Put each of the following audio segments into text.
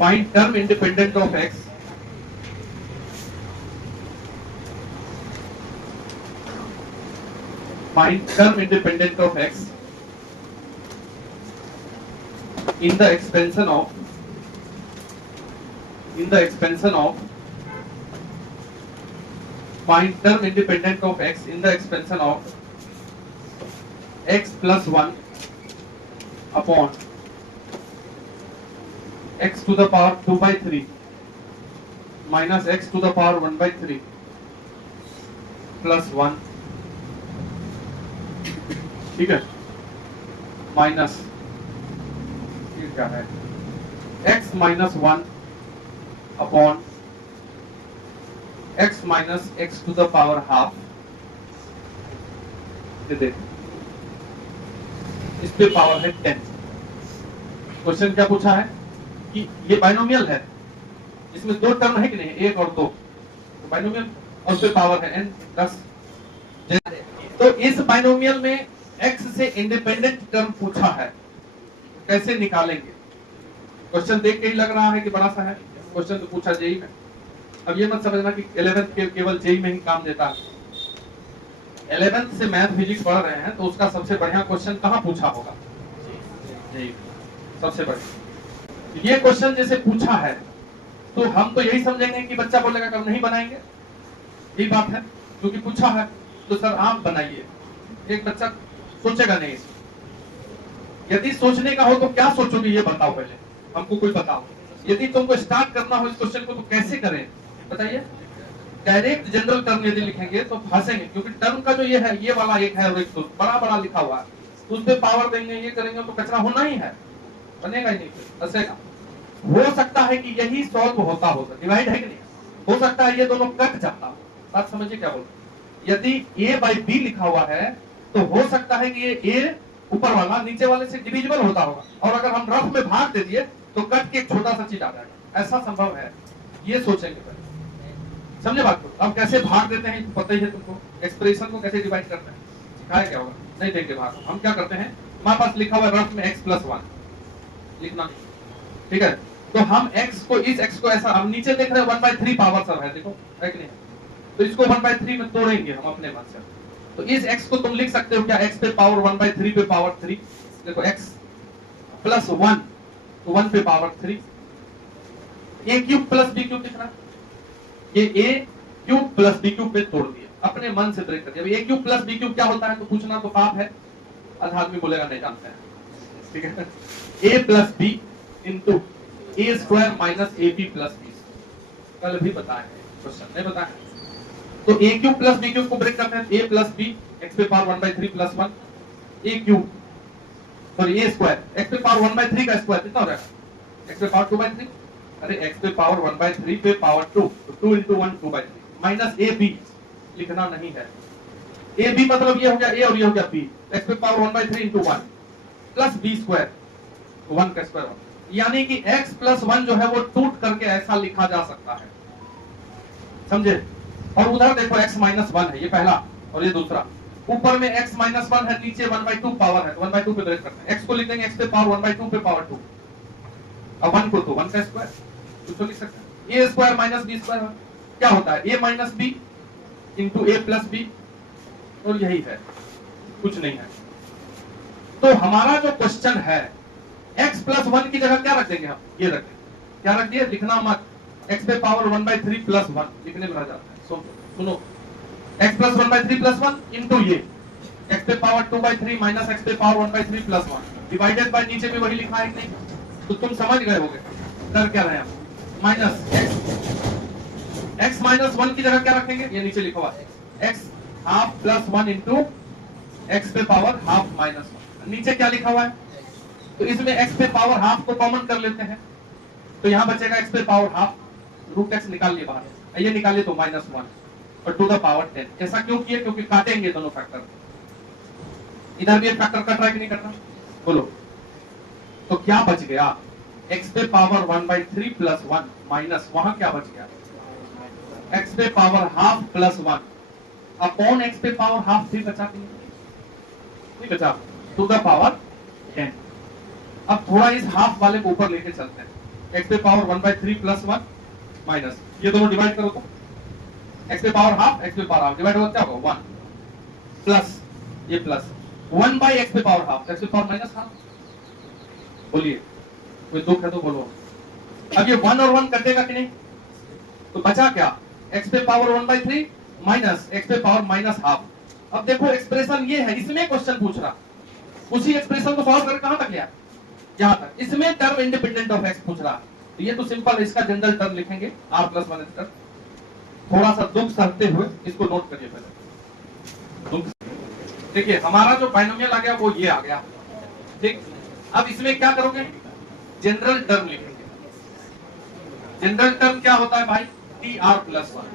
Find term independent of x in the expansion of find term independent of x in the expansion of x plus 1 upon x to the power 2 by 3 minus x to the power 1 by 3 plus 1, ठीक है, minus ये क्या है x minus 1 upon x minus x to the power half, इस पे power है 10। Question क्या पूछा है कि ये बाइनोमियल है, इसमें दो टर्म है कि नहीं, एक और दो, तो बाइनोमियल और उस पे पावर है n 10। तो इस बाइनोमियल में x से इंडिपेंडेंट टर्म पूछा है, कैसे निकालेंगे? क्वेश्चन देख के ही लग रहा है कि बड़ा सा है, क्वेश्चन तो पूछा जेई में। अब ये मत समझना कि 11th के केवल जेई में ही काम देता है। 11th से मैथ फिजिक्स पढ़ रहे हैं तो उसका सबसे बढ़िया क्वेश्चन कहाँ पूछा होगा? जेई सबसे बढ़िया। ये क्वेश्चन जैसे पूछा है तो हम तो यही समझेंगे कि बच्चा बोलेगा कि हम नहीं बनाएंगे, यही बात है, क्योंकि पूछा है तो सर आप बनाइए। एक बच्चा सोचेगा नहीं। यदि सोचने का हो तो क्या सोचोगे ये बताओ, पहले हमको कोई बताओ। यदि तुमको स्टार्ट करना हो इस क्वेश्चन को तो कैसे करें बताइए? डायरेक्ट जनरल टर्म यदि लिखेंगे तो फंसेंगे, क्योंकि टर्म का जो ये है, ये वाला एक है और एक तो बड़ा बड़ा लिखा हुआ है, तो उस पे पावर देंगे, ये करेंगे तो कचरा होना ही है, बनेगा ही नहीं, फंसेगा। हो सकता है कि यही सॉल्व होता होगा, डिवाइड है कि नहीं, हो सकता है ये दोनों कट जाता। बात समझिए क्या बोल, यदि a बाई बी लिखा हुआ है तो हो सकता है कि ये a ऊपर वाला नीचे वाले से डिविजिबल होता होगा, और अगर हम रफ में भाग दे दिए तो कट के एक छोटा सा चीज आ जाएगा, ऐसा संभव है। ये सोचेंगे पहले, समझे बात को? अब कैसे भाग देते हैं पता ही है तुमको, एक्सप्रेशन को कैसे डिवाइड करते हैं, सिखाया क्या होगा? नहीं देंगे भाग। हम क्या करते हैं, हमारे पास लिखा हुआ रफ में x प्लस 1 लिखना, ठीक है, तो हम x को, इस x को ऐसा, हम नीचे देख रहे हैं 1/3 पावर सब है, देखो है कि नहीं, तो इसको 1/3 में तोड़ेंगे हम अपने मन से। तो इस x को तुम लिख सकते हो क्या, x पे पावर 1/3 पे पावर 3, देखो x प्लस 1 तो 1 पे power 3, a cube plus b cube लिखना, ये a cube plus b cube पे तोड़ दिया, अपने मन से ब्रेक कर दिया। a cube plus b cube क्या होता है तो पूछना तो पाप है, आधा आदमी बोलेगा नहीं जानते हैं, ठीक है। a plus b into a square minus ab plus b, कल भी बताया है, क्वेश्चन नहीं बताया। तो a cube plus b cube को ब्रेक करते हैं, a प्लस b x पे power 1/3 plus 1, a cube sorry a square x पे पावर 1/3 का स्क्वायर कितना हो जाएगा, x पे पावर 2/3, अरे x पे पावर 1/3 पे पावर 2, तो 2 into 1 2/3 माइनस ab लिखना नहीं है, ab मतलब ये हो गया a और ये हो गया b, x पे power 1/3 into 1 plus b square 1 का स्क्वायर, यानी कि x प्लस 1 जो है वो टूट करके ऐसा लिखा जा सकता है, समझे। और उधर देखो x माइनस 1 है, ये पहला और ये दूसरा, ऊपर में x माइनस 1 है, नीचे 1/2 पावर है, तो 1/2 पे ब्रेक करते हैं, x को लिख देंगे x पे पावर 1/2 पे पावर 2, अब 1 को तो 1 का स्क्वायर कुछ तो लिख सकते हैं, a square minus b square क्या होता है, a minus b into a plus b, और यही है, कुछ नहीं है। तो हमारा जो क्वेश्चन है x प्लस 1 की जगह क्या रख देंगे हम, ये रख देंगे, क्या रख दिए, लिखना मत, x पे पावर 1/3 प्लस 1 लिखने में रह जाता है। सुनो, x प्लस 1/3 प्लस 1 इंटू ये x पे पावर 2/3 माइनस x पे पावर 1/3 प्लस 1 डिवाइडेड बाय, नीचे भी वही लिखा है नहीं, तो तुम समझ गए होगे कर क्या रहे हैं, माइनस x माइनस 1 की जगह क्या रखेंगे, ये नीचे लिखा हुआ है x half plus 1 into x पे पावर हाफ माइनस 1, नीचे क्या लिखा हुआ है, तो इसमें x पे पावर हाफ को कॉमन कर लेते हैं, तो यहां बचेगा x पे पावर हाफ, रूट x निकाल लिए बाहर, ये निकालिए तो माइनस 1 और टू द पावर 10। ऐसा क्यों किए, क्योंकि काटेंगे दोनों फैक्टर, इधर भी एक फैक्टर कट रहा है कि नहीं कट रहा, बोलो। तो क्या बच गया, x पे पावर 1/3 प्लस 1 माइनस, वहां क्या बच गया, x पे power half plus 1 upon x पे पावर हाफ, भी बचा नहीं बचा, टू द पावर 10। अब थोड़ा इस हाफ वाले को ऊपर लेके चलते हैं, x पे पावर 1/3 प्लस 1 माइनस, ये दोनों डिवाइड करो तो x पे पावर हाफ, x पे पावर हाफ डिवाइड होगा क्या होगा 1 प्लस ये प्लस 1 बाई x पे पावर हाफ, x पे पावर माइनस हाफ। बोलिए कोई दुख है तो बोलो। अब ये 1 और 1 कटेगा कि नहीं, तो बचा क्या, x पे पावर 1/3 माइनस x पे पावर माइनस हाफ। अब देखो एक्सप्रेशन ये है, इसमें क्वेश्चन पूछ रहा, उसी एक्सप्रेशन को सॉल्व करके कहां तक लिया, यहां तक। इसमें टर्म इंडिपेंडेंट ऑफ x पूछ रहा, तो ये तो सिंपल, इसका जनरल टर्म लिखेंगे r + 1 थोड़ा सा दुख सहते हुए इसको नोट करिए पहले। दुख देखिए, हमारा जो बाइनोमियल आ गया वो ये आ गया, ठीक। अब इसमें क्या करोगे, जनरल टर्म लिखेंगे। जनरल टर्म क्या होता है भाई, tr + 1,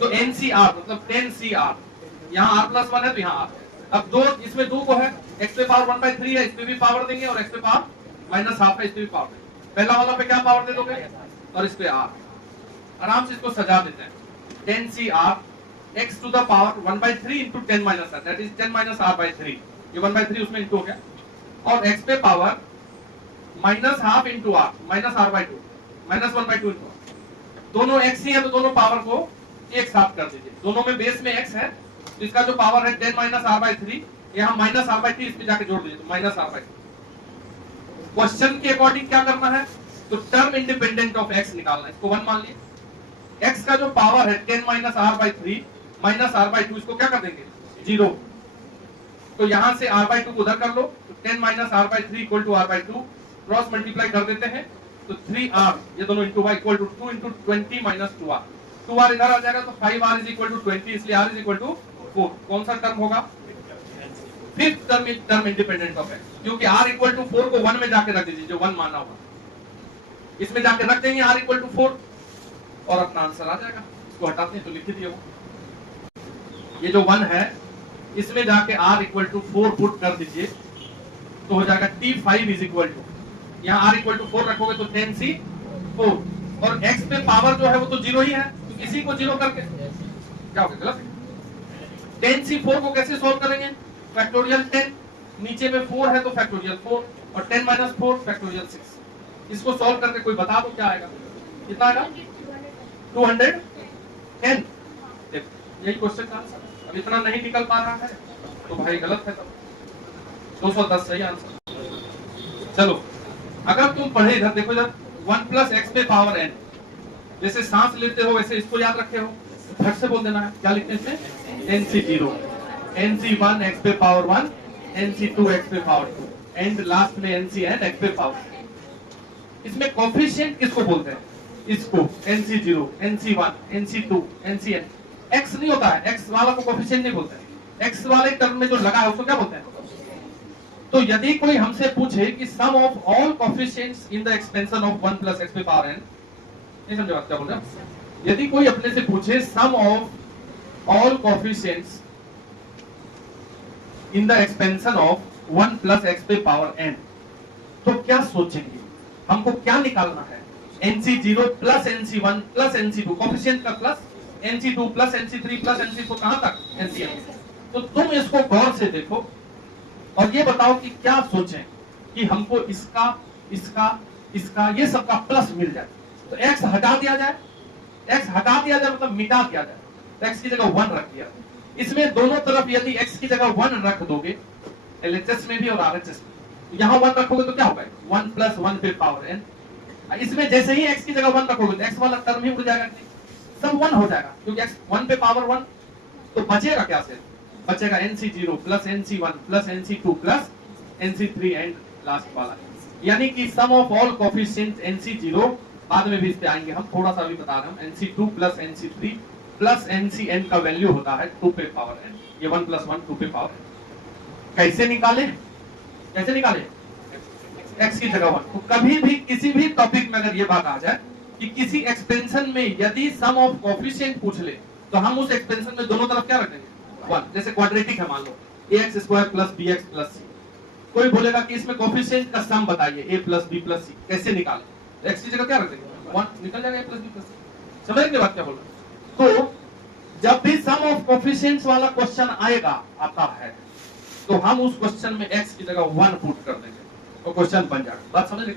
तो ncr मतलब 10cr, यहाँ r + 1 है तो यहाँ r। अब दो, इसमें दो को है, x पे पावर 1/3 है, इस पे भी पावर देंगे, और x पे पावर माइनस हाफ है, इस पे भी पावर देंगे। पहला वाला पे क्या पावर दे दोगे, और इस पे r। आराम से इसको सजा देते हैं, 10cr x to the power 1/3 into 10 minus r, that is 10 minus r/3, ये 1/3 उसमें इंटू हो गया, और x पे power minus half into r, minus r/2, minus 1/2 into r। दोनों x ही है तो दोनों पावर को एक साथ कर दीजिए, दोनों में बेस में x है, तो इसका जो पावर है 10 minus r/3, यहाँ माइनस r/3 इस पे जाके जोड़ दीजिए, तो माइनस r/3। क्वेश्चन के अकॉर्डिंग क्या करना है, तो टर्म इंडिपेंडेंट ऑफ x निकालना है, इसको 1 मान लिए। x का जो पावर है 10 minus r/3 माइनस r/2, इसको क्या कर देंगे 0, तो यहां से r/2 को उधर कर लो, तो 10 minus r/3 equal to r/2, cross multiply कर देते हैं, तो 3r, ये दोनों into y equal to 2 into 20 minus 2r, 2r इधर आ जाएगा, तो 5r इज इक्वल टू 20, इसलिए r इज इक्वल टू 4। कौन सा टर्म होगा, fifth term is term independent of x, क्योंकि r इक्वल टू 4 को 1 में जाके रख दीजिए, जो 1 माना होगा, इसमें जाके रख देंगे r इक्वल टू 4, और अपना आंसर आ जाएगा। इसको हटाते हैं तो लिख दिए, वो ये जो 1 है इसमें जाके r इक्वल टू 4 पुट कर दीजिए, तो हो जाएगा t5 इज इक्वल टू, यहाँ r इक्वल टू 4 रखोगे तो 10c4, और x पे पावर जो है वो तो 0 ही है, तो इसी को 0 करके क्या हो गया, गलत। 10c4 को कैसे सॉल्व करेंगे, फैक्टोरियल 10, नीचे में 4 है तो फैक्टोरियल 4, और 10 minus 4 फैक्टोरियल 6। इसको सॉल्व करके कोई बता दो क्या आएगा, कितना आएगा 210। यही क्वेश्चन का आंसर। अब इतना नहीं निकल पा रहा है तो भाई गलत है, तब 210 सही आंसर। चलो, अगर तुम पढ़े इधर देखो, इधर 1 + x पे पावर n, जैसे सांस लेते हो वैसे इसको याद रखे हो, फट से बोल देना है। क्या लिखते हैं इसमें, nc0, nc1 x पे पावर 1, nc2 x पे पावर 2, एंड लास्ट में ncn x पे पावर। इसमें कोएफिशिएंट किसको बोलते हैं, इसको nc0, nc1, nc2, ncn। x नहीं होता है, x वाला को कोएफिशिएंट नहीं बोलते हैं, x वाले टर्म में जो लगा है उसको क्या बोलते हैं। तो यदि कोई हमसे पूछे कि sum of all coefficients in the expansion of 1 + x पे पावर n, नहीं समझे बात क्या बोल रहा हूं। यदि कोई अपने से पूछे sum of all coefficients in the expansion of 1 + x पे पावर n, तो क्या सोचेंगे, हमको क्या निकालना है, nc0 + nc1 + nc2, कोएफिशिएंट का प्लस, nc2 + nc3 + nc4 कहां तक ncn। तो तुम इसको गौर से देखो और ये बताओ कि क्या सोचें कि हमको इसका इसका इसका ये सबका प्लस मिल जाए, तो x हटा दिया जाए, x हटा दिया जाए मतलब मिटा दिया जाए, तो x की जगह 1 रख दिया। इसमें दोनों तरफ यदि x की जगह 1 रख दोगे, LHS में भी और RHS में, यहाँ 1 रखोगे तो क्या होगा 1 + 1 पे पावर n। इसमें जैसे ही x की जगह 1 रखोगे तो x वाला टर्म ही उड़ जाएगा, सब 1 हो जाएगा, क्योंकि x 1 पे पावर 1, तो बचेगा क्या से, बचेगा nc0 + nc1 + nc2 + nc3 and last वाला, यानी कि sum of all coefficients nc0, बाद में भी इस पे आएंगे हम, थोड़ा सा भी बता रहा हूं, nc2 + nc3 + ncn का वैल्यू होता है 2 पे पावर n। ये 1 + 1 2 पे पावर n। कैसे निकाले, कैसे निकाले, x की जगह 1। तो कभी भी किसी भी टॉपिक में अगर ये बात आ जाए कि किसी एक्सपेंशन में यदि सम ऑफ कोएफिशिएंट पूछ ले, तो हम उस एक्सपेंशन में दोनों तरफ क्या रखेंगे 1। जैसे क्वाड्रेटिक है, मान लो ax² + bx + c, कोई बोलेगा कि इसमें कोएफिशिएंट का सम बताइए a + b + c, कैसे निकालें, तो x की जगह क्या रख देंगे 1, निकल जाएगा a + b + c। समझ गए बात क्या बोल रहा हूं। तो जब भी सम ऑफ कोएफिशिएंट्स वाला क्वेश्चन आएगा, आता है, तो हम उस क्वेश्चन में x की जगह 1 पुट कर देंगे, तो क्वेश्चन बन जाएगा। बात समझ रहे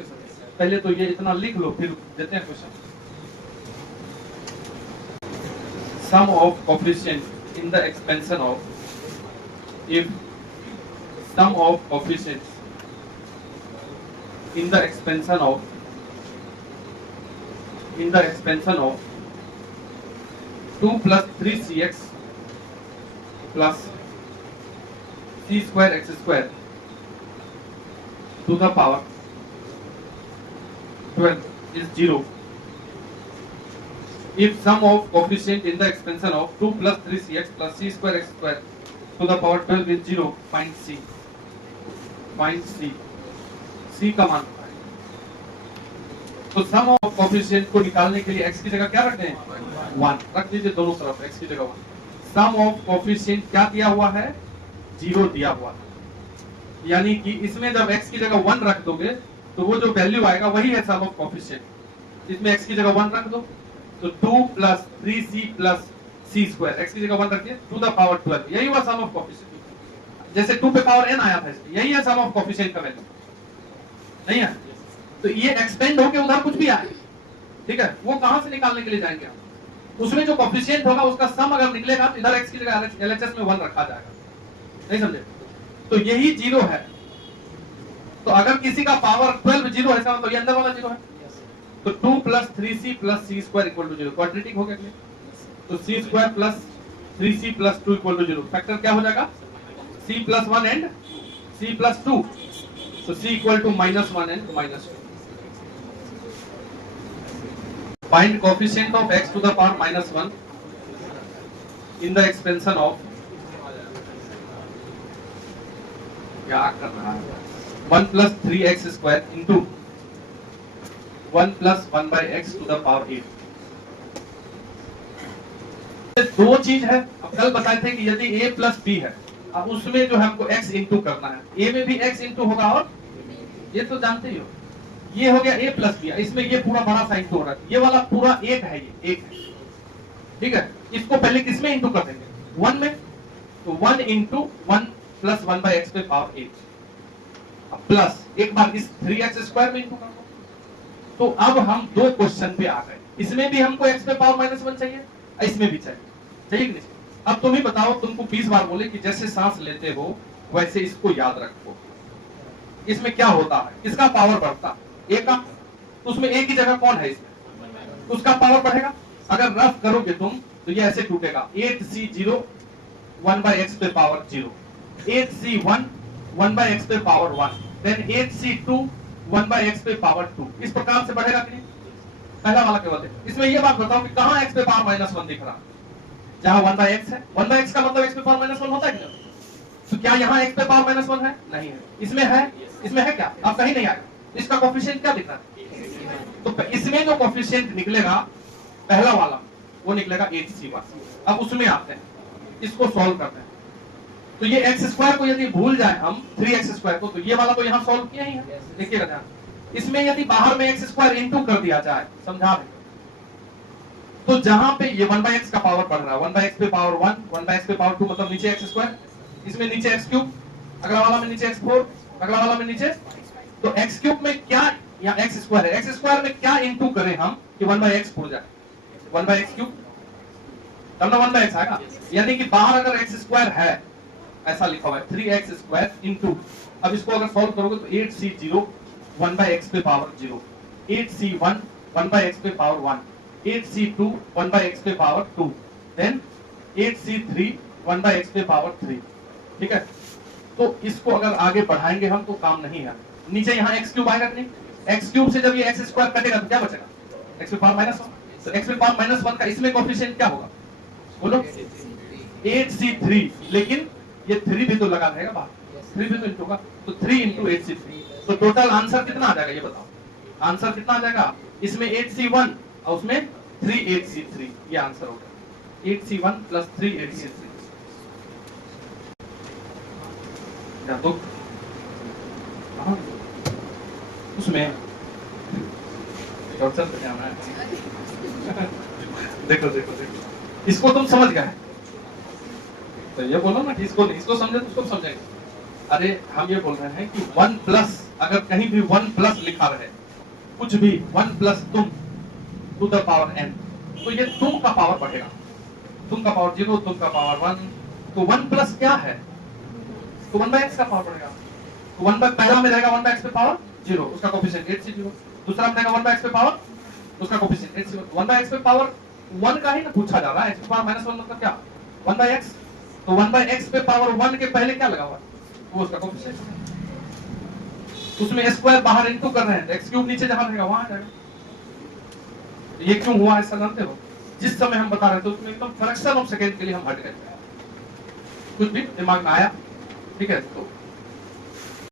पहले तो ये इतना लिख लो, फिर देते हैं question. Sum of coefficient in the expansion of, if sum of coefficient in the expansion of 2 plus 3cx plus c square x square to the power 12 is 0 if sum of coefficient in the expansion of 2 plus 3cx plus c square x square to the power 12 is 0, find c का मान। तो सम of coefficient को निकालने के लिए x की जगह क्या रखते हैं, 1 रख दीजिए दोनों तरफ, x की जगह 1। सम ऑफ कोएफिशिएंट क्या दिया हुआ है, 0 दिया हुआ है, यानी कि इसमें जब x की जगह 1 रख दोगे तो वो जो वैल्यू आएगा वही है सम ऑफ कोएफिशिएंट। इसमें x की जगह 1 रख दो तो 2 plus 3c plus c square, x की जगह 1 रखिए टू द पावर 12, यही हुआ सम ऑफ कोएफिशिएंट। जैसे 2 पे पावर n आया था, यही है सम ऑफ कोएफिशिएंट का वैल्यू, नहीं है? तो ये एक्सपेंड होके उधर कुछ भी आए, ठीक है, वो कहां से निकालने के लिए जाएंगे हम, उसमें जो कोएफिशिएंट होगा उसका सम अगर निकलेगा तो इधर x की जगह LHS में 1 रखा जाएगा, नहीं समझे? तो यही 0 है। तो अगर किसी का पावर 12 0 है, तो ये अंदर वाला 0 है। तो 2 plus 3c plus c square equal to 0, quadratic हो गया। तो c square plus 3c plus 2 equal to 0, factor क्या हो जाएगा, c plus 1 and c plus 2, so c equal to -1 and -2। Find coefficient of x to the power -1 in the expansion of, क्या कर रहा है, 1 plus 3x square into 1 plus 1 by x to the power 8। दो चीज है, अब कल बताए थे कि यदि a plus b है, अब उसमें जो हमको x इंटू करना है, a में भी x इंटू होगा, और ये तो जानते ही हो, ये हो गया a plus b, इसमें ये पूरा बड़ा सा इंटू हो रहा है, ये वाला पूरा 1 है, ये 1 है, ठीक है। इसको पहले किसमें इंटू कर देंगे, 1 में, तो 1 इंटू 1 प्लस 1 बाई एक्स पे पावर 8, अब प्लस एक बार इस 3x स्क्वायर में इंटू कर दो। तो अब हम दो क्वेश्चन पे आ गए, इसमें भी हमको x पे पावर -1 चाहिए, इसमें भी चाहिए कि नहीं? अब तुम ही बताओ, तुमको 20 बार बोले कि जैसे सांस लेते हो वैसे इसको याद रखो, इसमें क्या होता है, इसका पावर बढ़ता a का, उसमें a की जगह कौन है, इसमें उसका पावर बढ़ेगा। अगर रफ करोगे तुम तो ये ऐसे टूटेगा, 8c0 1 by x पे पावर 0, 8c1 1 by x पे power 1, then 8c2 1 by x पे पावर 2, इस प्रकार से बढ़ेगा कि नहीं? पहला वाला केवल है। इसमें ये बात बताओ कि कहां x पे पावर -1 दिख रहा है, जहां 1 by x है, 1 by x का मतलब x पे पावर -1 होता है कि नहीं? तो क्या यहाँ x पे पावर -1 है, नहीं है, इसमें है, इसमें है क्या, अब कहीं नहीं आएगा। इसका कोएफिशिएंट क्या दिख रहा है, तो इसमें जो कोएफिशिएंट निकलेगा पहला वाला वो निकलेगा 8c1। अब उसमें आते हैं, इसको सॉल्व करते हैं, तो ये x स्क्वायर को यदि भूल जाए हम 3x स्क्वायर को, तो ये वाला तो यहाँ सॉल्व किया ही है, देखिएगा ध्यान। इसमें यदि बाहर में x स्क्वायर इंटू कर दिया जाए, समझा रहे, तो जहां पे ये 1 by x का पावर बढ़ रहा है, 1 by x पे पावर 1, 1 by x पे पावर 2, मतलब नीचे x स्क्वायर, इसमें नीचे x क्यूब, अगला वाला में नीचे x4, अगला वाला में नीचे, तो x क्यूब में क्या, या x स्क्वायर है, x स्क्वायर में क्या इंटू करें हम कि 1 by x उड़ जाए, 1 by x क्यूब, तब ना 1 by x आएगा। यानी कि बाहर अगर x स्क्वायर है, ऐसा लिखा हुआ है 3x स्क्वायर इंटू, अब इसको अगर सॉल्व करोगे तो 8c0 1 by x पे पावर 0, 8c1 1 by x पे पावर 1, 8c2 1 by x पे power 2, then 8c3 1 by x पे पावर 3, ठीक है। तो इसको अगर आगे बढ़ाएंगे हम तो काम नहीं है, नीचे यहाँ x क्यूब आएगा नहीं, x क्यूब से जब ये x स्क्वायर कटेगा तो क्या बचेगा, x पे पावर -1, तो x पे पावर -1 का इसमें कोएफिशिएंट क्या होगा, बोलो 8c3, लेकिन ये 3 भी तो लगा रहेगा बाहर, 3 भी तो इंटू होगा, तो 3 इंटू 8c3, तो टोटल आंसर कितना आ जाएगा, ये बताओ आंसर कितना आ जाएगा, इसमें 8c1 और उसमें 3 8c3, ये आंसर होगा 8c1 प्लस 3 8c3। तो उसमें देखो देखो देखो, इसको तुम समझ गए, तो ये बोलो ना कि इसको समझे तो उसको समझेंगे। अरे हम ये बोल रहे हैं कि 1 प्लस, अगर कहीं भी 1 प्लस लिखा रहे कुछ भी 1 प्लस तुम टू द पावर n, तो ये तुम का पावर बढ़ेगा, तुम का पावर 0, तुम का पावर 1, तो 1 प्लस क्या है, तो 1/x का पावर बढ़ेगा। तो 1 बाय पहला में रहेगा 1/x पे पावर 0, उसका कोफिशिएंट 8 से 0, दूसरा में रहेगा 1/x पे पावर, उसका कोफिशिएंट 8 से 0, 1/x पे पावर 1 का ही ना पूछा जा रहा है, x पे पावर -1 मतलब क्या 1/x, तो 1/x पे पावर 1 के पहले क्या लगा हुआ है, वो उसका कोफिशिएंट, उसमें स्क्वायर बाहर इनटू कर रहे हैं, तो x क्यूब नीचे जहां रहेगा वहां आ जाएगा। ये क्यों हुआ ऐसा जानते हो, जिस समय हम बता रहे थे उसमें एकदम फ्रैक्शन ऑफ सेकंड के लिए हम हट गए, कुछ भी दिमाग में आया, ठीक है, तो